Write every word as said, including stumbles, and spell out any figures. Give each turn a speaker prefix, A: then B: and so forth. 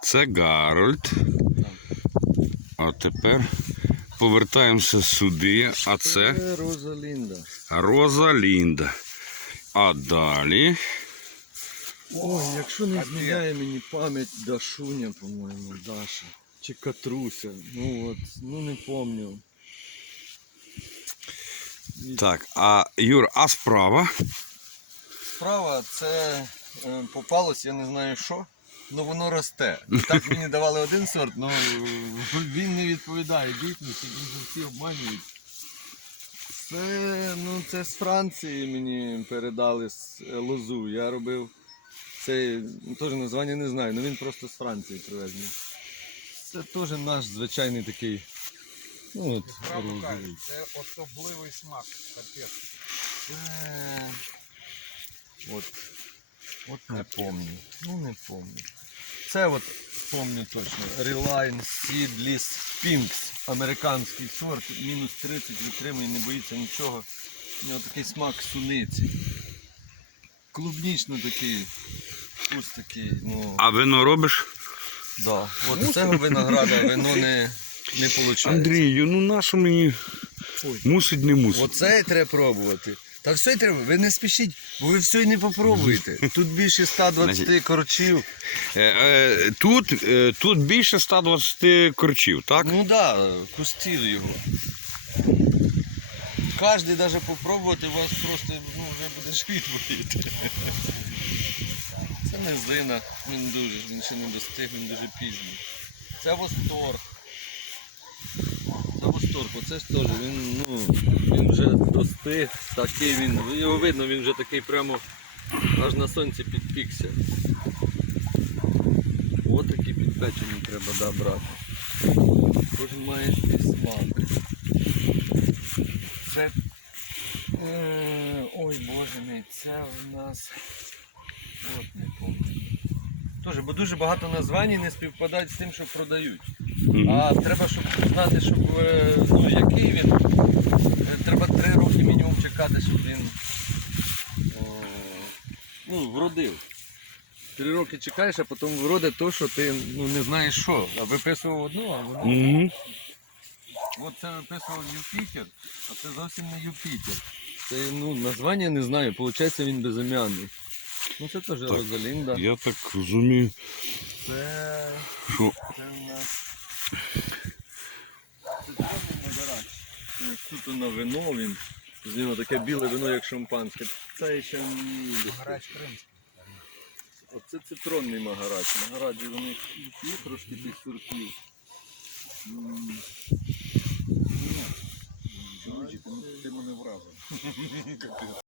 A: Це Гарольд. А тепер повертаємося сюди. А це
B: Це Розалінда.
A: Розалінда. А далі.
B: Ой, якщо не зміняє мені пам'ять, Дашуня, по-моєму, Даша. Чи Катруся. Ну от, ну не пам'ятаю.
A: Так, а Юр, а справа?
B: Справа це е, попалось, я не знаю що, але воно росте. Так мені давали один сорт, але він не відповідає дійсності, він всі обманюють. Це, ну, це з Франції мені передали з е, лозу. Я робив цей, теж названня не знаю, але він просто з Франції привезли. Це теж наш звичайний такий. Ну, от,
C: Правду кажуть,
B: розовий.
C: це особливий смак. Капець.
B: Е, От, от не помню. Ну не помню. Це от помню точно. Reline Seedless Pinks. Американський сорт. Мінус тридцять витримує, не боїться нічого. У нього такий смак суниці. Клубнічно такий. Вкус такий. Ну,
A: А вино робиш?
B: да. От з цього винограда вино не, не виходить.
A: Андрію, ну нащо мені
B: Ой.
A: мусить, не мусить.
B: Оце треба пробувати. Та все треба, ви не спішіть, бо ви все й не попробуєте. Тут більше ста двадцяти корчів.
A: Е, е, тут, е, тут більше ста двадцяти корчів, так?
B: Ну так, да, кустів його. Кожен навіть попробувати, у вас просто ну, вже буде живіт боліти. Це низина, він дуже, він ще не достиг, він дуже пізній. Це восторг. Це восторг, оце ж теж, він, ну, він вже достиг, такий він, його видно, він вже такий прямо аж на сонці підпікся. Ось такі підпечені треба да, брати. Кожен має свій смак. Це, е, ой боже мій, це у нас, от не пам'ятаю. Тоже, бо дуже багато названь не співпадають з тим, що продають. А треба, щоб знати, щоб, е, ну, який він. Е, Треба три роки мінімум чекати, щоб він о, ну, вродив. Три роки чекаєш, а потім вродить то, що ти ну, не знаєш що. А виписував одну, а воно.
A: Угу.
B: От це виписував Юпітер, а це зовсім не Юпітер. Це ну, названня не знаю, виходить він безім'яний. Ну це теж Розалінда.
A: Я так розумію,
B: Це,
A: що
B: це у нас. Це чорний магарач. Тут на вино він. З нього таке біле вино, як шампанське. Це ще ні.
C: Магарач кримський.
B: Оце цитронний магарач. Магараджі вони є трошки тих сортів. М.
C: Чоловіче, ти мене вразив.